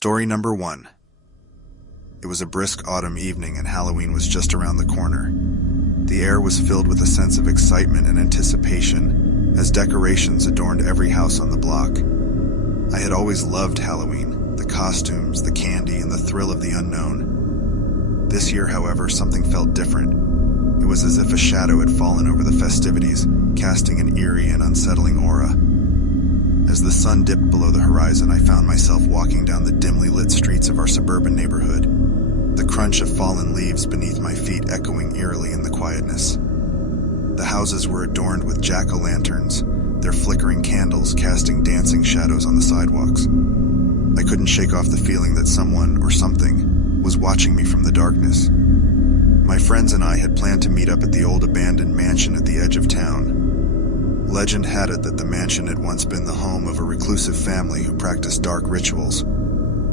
Story number 1. It was a brisk autumn evening and Halloween was just around the corner. The air was filled with a sense of excitement and anticipation as decorations adorned every house on the block. I had always loved Halloween, the costumes, the candy, and the thrill of the unknown. This year, however, something felt different. It was as if a shadow had fallen over the festivities, casting an eerie and unsettling aura. As the sun dipped below the horizon, I found myself walking down the dimly lit streets of our suburban neighborhood, the crunch of fallen leaves beneath my feet echoing eerily in the quietness. The houses were adorned with jack-o'-lanterns, their flickering candles casting dancing shadows on the sidewalks. I couldn't shake off the feeling that someone or something was watching me from the darkness. My friends and I had planned to meet up at the old abandoned mansion at the edge of town. Legend had it that the mansion had once been the home of a reclusive family who practiced dark rituals.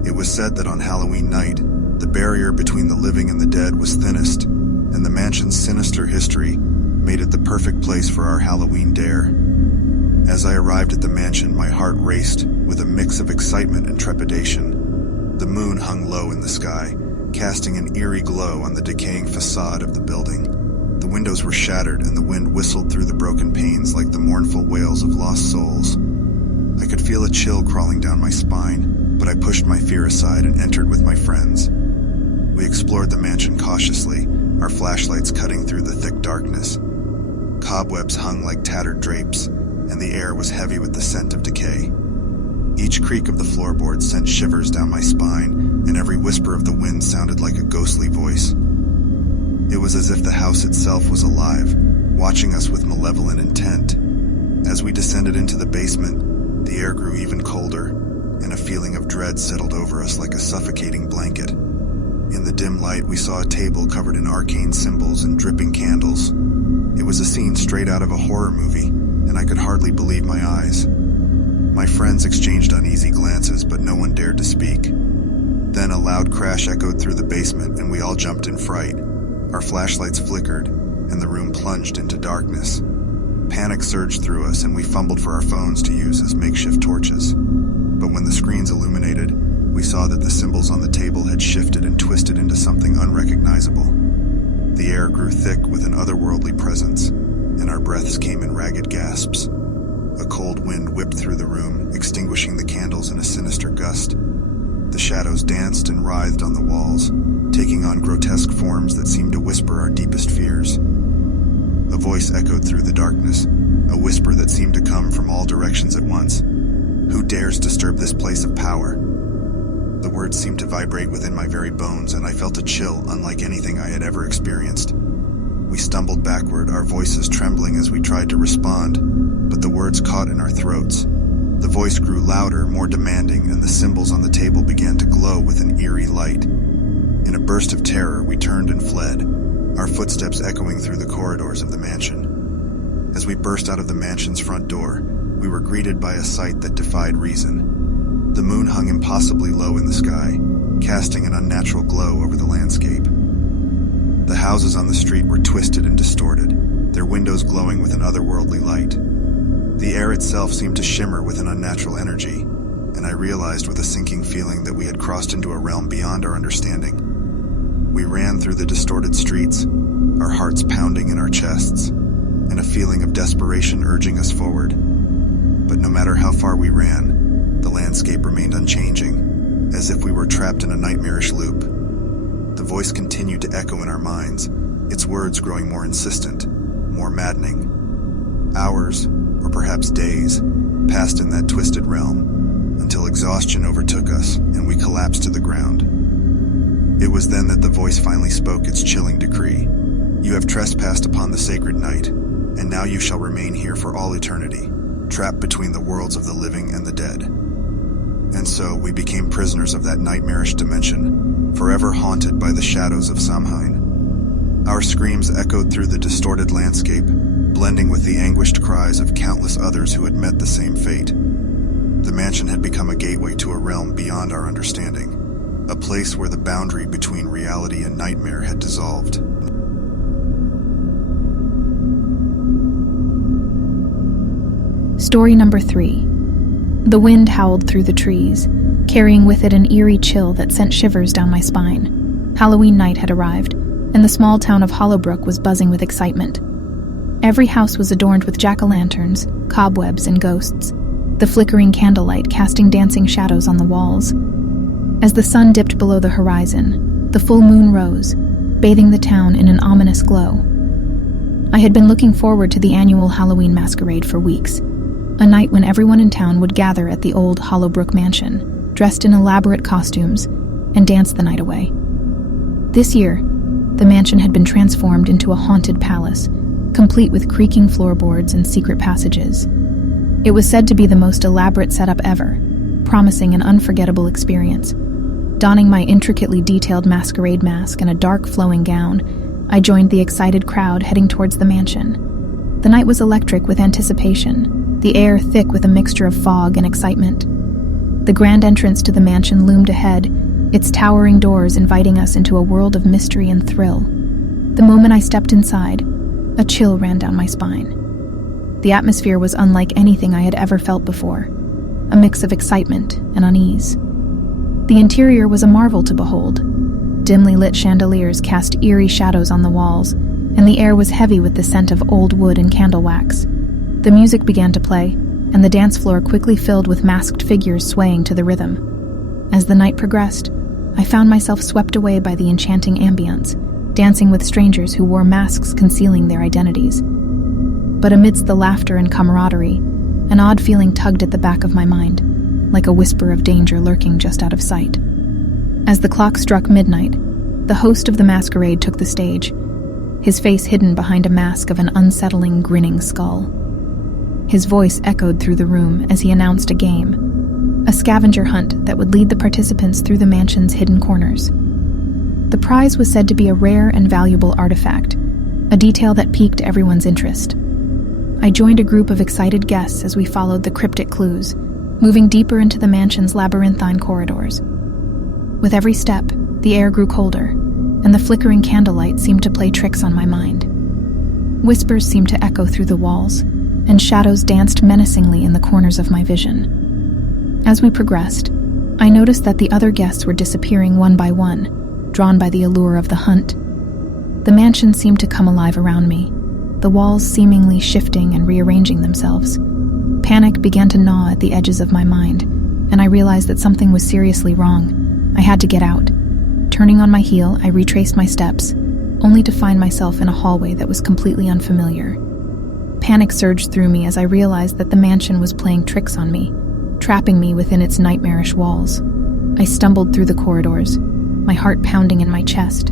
It was said that on Halloween night, the barrier between the living and the dead was thinnest, and the mansion's sinister history made it the perfect place for our Halloween dare. As I arrived at the mansion, my heart raced with a mix of excitement and trepidation. The moon hung low in the sky, casting an eerie glow on the decaying facade of the building. The windows were shattered and the wind whistled through the broken panes like the mournful wails of lost souls. I could feel a chill crawling down my spine, but I pushed my fear aside and entered with my friends. We explored the mansion cautiously, our flashlights cutting through the thick darkness. Cobwebs hung like tattered drapes, and the air was heavy with the scent of decay. Each creak of the floorboards sent shivers down my spine, and every whisper of the wind sounded like a ghostly voice. It was as if the house itself was alive, watching us with malevolent intent. As we descended into the basement, the air grew even colder, and a feeling of dread settled over us like a suffocating blanket. In the dim light, we saw a table covered in arcane symbols and dripping candles. It was a scene straight out of a horror movie, and I could hardly believe my eyes. My friends exchanged uneasy glances, but no one dared to speak. Then a loud crash echoed through the basement, and we all jumped in fright. Our flashlights flickered, and the room plunged into darkness. Panic surged through us, and we fumbled for our phones to use as makeshift torches. But when the screens illuminated, we saw that the symbols on the table had shifted and twisted into something unrecognizable. The air grew thick with an otherworldly presence, and our breaths came in ragged gasps. A cold wind whipped through the room, extinguishing the candles in a sinister gust. The shadows danced and writhed on the walls, taking on grotesque forms that seemed to whisper our deepest fears. A voice echoed through the darkness, a whisper that seemed to come from all directions at once. "Who dares disturb this place of power?" The words seemed to vibrate within my very bones, and I felt a chill unlike anything I had ever experienced. We stumbled backward, our voices trembling as we tried to respond, but the words caught in our throats. The voice grew louder, more demanding, and the symbols on the table began to glow with an eerie light. In a burst of terror, we turned and fled, our footsteps echoing through the corridors of the mansion. As we burst out of the mansion's front door, we were greeted by a sight that defied reason. The moon hung impossibly low in the sky, casting an unnatural glow over the landscape. The houses on the street were twisted and distorted, their windows glowing with an otherworldly light. The air itself seemed to shimmer with an unnatural energy, and I realized with a sinking feeling that we had crossed into a realm beyond our understanding. We ran through the distorted streets, our hearts pounding in our chests, and a feeling of desperation urging us forward. But no matter how far we ran, the landscape remained unchanging, as if we were trapped in a nightmarish loop. The voice continued to echo in our minds, its words growing more insistent, more maddening. Hours, or perhaps days, passed in that twisted realm, until exhaustion overtook us and we collapsed to the ground. It was then that the voice finally spoke its chilling decree. "You have trespassed upon the sacred night, and now you shall remain here for all eternity, trapped between the worlds of the living and the dead." And so we became prisoners of that nightmarish dimension, forever haunted by the shadows of Samhain. Our screams echoed through the distorted landscape, blending with the anguished cries of countless others who had met the same fate. The mansion had become a gateway to a realm beyond our understanding, a place where the boundary between reality and nightmare had dissolved. Story number 3. The wind howled through the trees, carrying with it an eerie chill that sent shivers down my spine. Halloween night had arrived, and the small town of Hollowbrook was buzzing with excitement. Every house was adorned with jack-o'-lanterns, cobwebs, and ghosts, the flickering candlelight casting dancing shadows on the walls. As the sun dipped below the horizon, the full moon rose, bathing the town in an ominous glow. I had been looking forward to the annual Halloween masquerade for weeks, a night when everyone in town would gather at the old Hollowbrook mansion, dressed in elaborate costumes, and dance the night away. This year, the mansion had been transformed into a haunted palace, complete with creaking floorboards and secret passages. It was said to be the most elaborate setup ever, promising an unforgettable experience. Donning my intricately detailed masquerade mask and a dark flowing gown, I joined the excited crowd heading towards the mansion. The night was electric with anticipation, the air thick with a mixture of fog and excitement. The grand entrance to the mansion loomed ahead, its towering doors inviting us into a world of mystery and thrill. The moment I stepped inside, a chill ran down my spine. The atmosphere was unlike anything I had ever felt before, a mix of excitement and unease. The interior was a marvel to behold. Dimly lit chandeliers cast eerie shadows on the walls, and the air was heavy with the scent of old wood and candle wax. The music began to play, and the dance floor quickly filled with masked figures swaying to the rhythm. As the night progressed, I found myself swept away by the enchanting ambience, dancing with strangers who wore masks concealing their identities. But amidst the laughter and camaraderie, an odd feeling tugged at the back of my mind, like a whisper of danger lurking just out of sight. As the clock struck midnight, the host of the masquerade took the stage, his face hidden behind a mask of an unsettling, grinning skull. His voice echoed through the room as he announced a game, a scavenger hunt that would lead the participants through the mansion's hidden corners. The prize was said to be a rare and valuable artifact, a detail that piqued everyone's interest. I joined a group of excited guests as we followed the cryptic clues, moving deeper into the mansion's labyrinthine corridors. With every step, the air grew colder, and the flickering candlelight seemed to play tricks on my mind. Whispers seemed to echo through the walls, and shadows danced menacingly in the corners of my vision. As we progressed, I noticed that the other guests were disappearing one by one, drawn by the allure of the hunt. The mansion seemed to come alive around me, the walls seemingly shifting and rearranging themselves. Panic began to gnaw at the edges of my mind, and I realized that something was seriously wrong. I had to get out. Turning on my heel, I retraced my steps, only to find myself in a hallway that was completely unfamiliar. Panic surged through me as I realized that the mansion was playing tricks on me, trapping me within its nightmarish walls. I stumbled through the corridors, my heart pounding in my chest,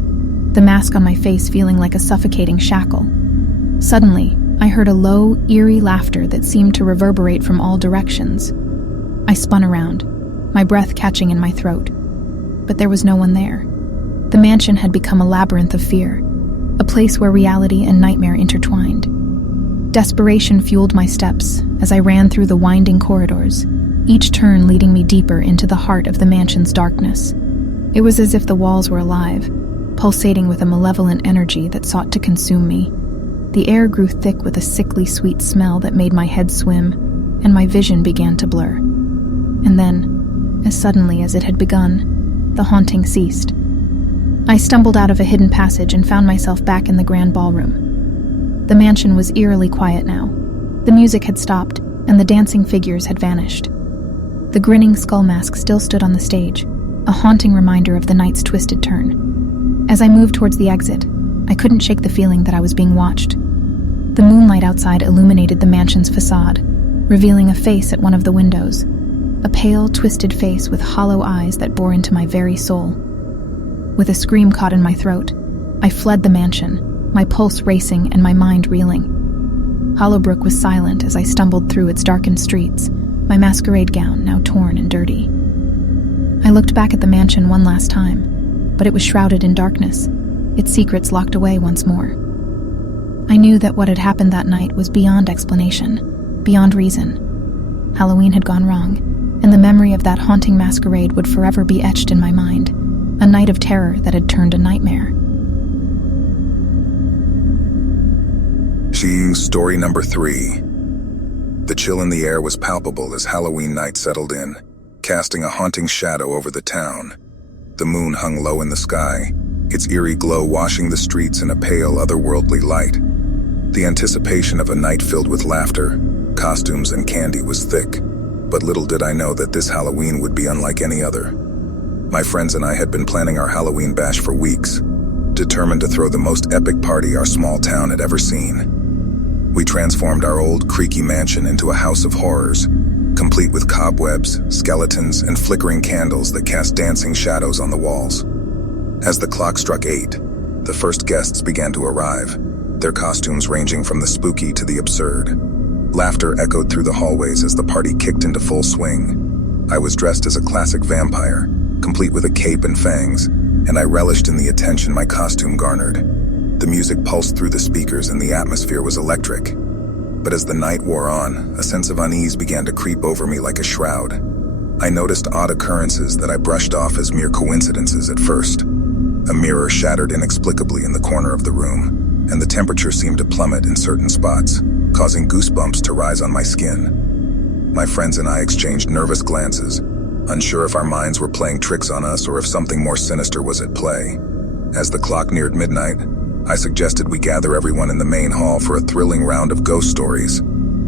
the mask on my face feeling like a suffocating shackle. Suddenly, I heard a low, eerie laughter that seemed to reverberate from all directions. I spun around, my breath catching in my throat, but there was no one there. The mansion had become a labyrinth of fear, a place where reality and nightmare intertwined. Desperation fueled my steps as I ran through the winding corridors, each turn leading me deeper into the heart of the mansion's darkness. It was as if the walls were alive, pulsating with a malevolent energy that sought to consume me. The air grew thick with a sickly sweet smell that made my head swim, and my vision began to blur. And then, as suddenly as it had begun, the haunting ceased. I stumbled out of a hidden passage and found myself back in the grand ballroom. The mansion was eerily quiet now. The music had stopped, and the dancing figures had vanished. The grinning skull mask still stood on the stage, a haunting reminder of the night's twisted turn. As I moved towards the exit, I couldn't shake the feeling that I was being watched. The moonlight outside illuminated the mansion's facade, revealing a face at one of the windows, a pale, twisted face with hollow eyes that bore into my very soul. With a scream caught in my throat, I fled the mansion, my pulse racing and my mind reeling. Hollowbrook was silent as I stumbled through its darkened streets, my masquerade gown now torn and dirty. I looked back at the mansion one last time, but it was shrouded in darkness, its secrets locked away once more. I knew that what had happened that night was beyond explanation, beyond reason. Halloween had gone wrong, and the memory of that haunting masquerade would forever be etched in my mind, a night of terror that had turned a nightmare. Story number 3. The chill in the air was palpable as Halloween night settled in, casting a haunting shadow over the town. The moon hung low in the sky, its eerie glow washing the streets in a pale, otherworldly light. The anticipation of a night filled with laughter, costumes, and candy was thick, but little did I know that this Halloween would be unlike any other. My friends and I had been planning our Halloween bash for weeks, determined to throw the most epic party our small town had ever seen. We transformed our old, creaky mansion into a house of horrors, complete with cobwebs, skeletons, and flickering candles that cast dancing shadows on the walls. As the clock struck 8, the first guests began to arrive, their costumes ranging from the spooky to the absurd. Laughter echoed through the hallways as the party kicked into full swing. I was dressed as a classic vampire, complete with a cape and fangs, and I relished in the attention my costume garnered. The music pulsed through the speakers and the atmosphere was electric. But as the night wore on, a sense of unease began to creep over me like a shroud. I noticed odd occurrences that I brushed off as mere coincidences at first. A mirror shattered inexplicably in the corner of the room, and the temperature seemed to plummet in certain spots, causing goosebumps to rise on my skin. My friends and I exchanged nervous glances, unsure if our minds were playing tricks on us or if something more sinister was at play. As the clock neared midnight, I suggested we gather everyone in the main hall for a thrilling round of ghost stories.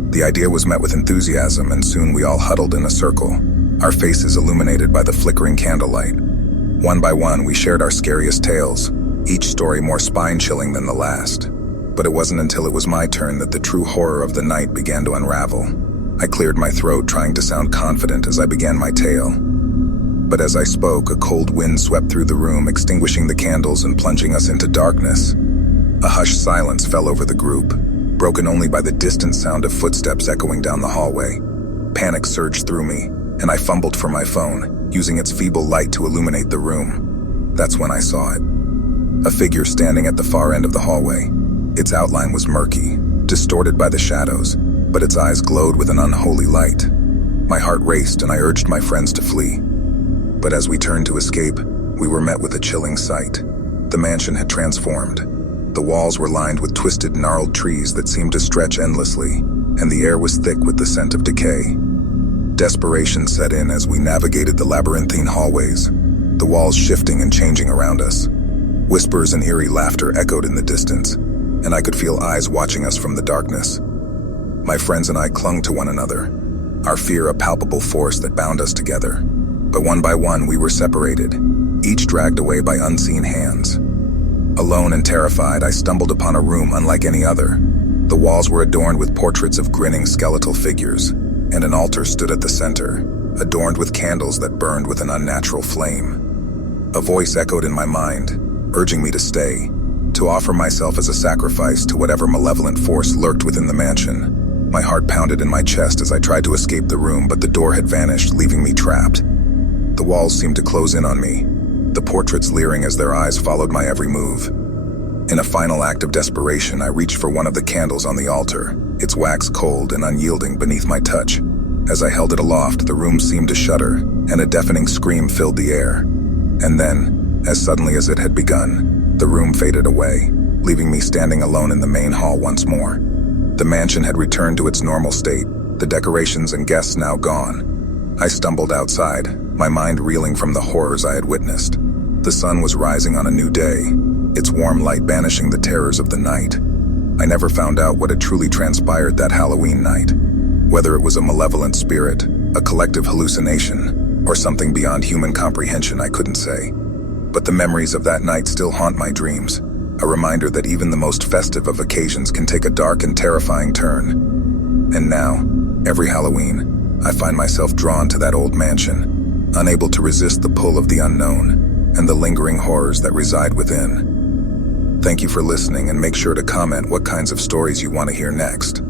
The idea was met with enthusiasm, and soon we all huddled in a circle, our faces illuminated by the flickering candlelight. One by one, we shared our scariest tales, each story more spine-chilling than the last. But it wasn't until it was my turn that the true horror of the night began to unravel. I cleared my throat, trying to sound confident as I began my tale. But as I spoke, a cold wind swept through the room, extinguishing the candles and plunging us into darkness. A hushed silence fell over the group, broken only by the distant sound of footsteps echoing down the hallway. Panic surged through me, and I fumbled for my phone, using its feeble light to illuminate the room. That's when I saw it. A figure standing at the far end of the hallway. Its outline was murky, distorted by the shadows, but its eyes glowed with an unholy light. My heart raced and I urged my friends to flee. But as we turned to escape, we were met with a chilling sight. The mansion had transformed. The walls were lined with twisted, gnarled trees that seemed to stretch endlessly, and the air was thick with the scent of decay. Desperation set in as we navigated the labyrinthine hallways, the walls shifting and changing around us. Whispers and eerie laughter echoed in the distance, and I could feel eyes watching us from the darkness. My friends and I clung to one another, our fear a palpable force that bound us together. But one by one we were separated, each dragged away by unseen hands. Alone and terrified, I stumbled upon a room unlike any other. The walls were adorned with portraits of grinning skeletal figures, and an altar stood at the center, adorned with candles that burned with an unnatural flame. A voice echoed in my mind, urging me to stay, to offer myself as a sacrifice to whatever malevolent force lurked within the mansion. My heart pounded in my chest as I tried to escape the room, but the door had vanished, leaving me trapped. The walls seemed to close in on me, the portraits leering as their eyes followed my every move. In a final act of desperation, I reached for one of the candles on the altar, its wax cold and unyielding beneath my touch. As I held it aloft, the room seemed to shudder, and a deafening scream filled the air. And then, as suddenly as it had begun, the room faded away, leaving me standing alone in the main hall once more. The mansion had returned to its normal state, the decorations and guests now gone. I stumbled outside, my mind reeling from the horrors I had witnessed. The sun was rising on a new day, its warm light banishing the terrors of the night. I never found out what had truly transpired that Halloween night. Whether it was a malevolent spirit, a collective hallucination, or something beyond human comprehension, I couldn't say. But the memories of that night still haunt my dreams, a reminder that even the most festive of occasions can take a dark and terrifying turn. And now, every Halloween, I find myself drawn to that old mansion, unable to resist the pull of the unknown and the lingering horrors that reside within. Thank you for listening, and make sure to comment what kinds of stories you want to hear next.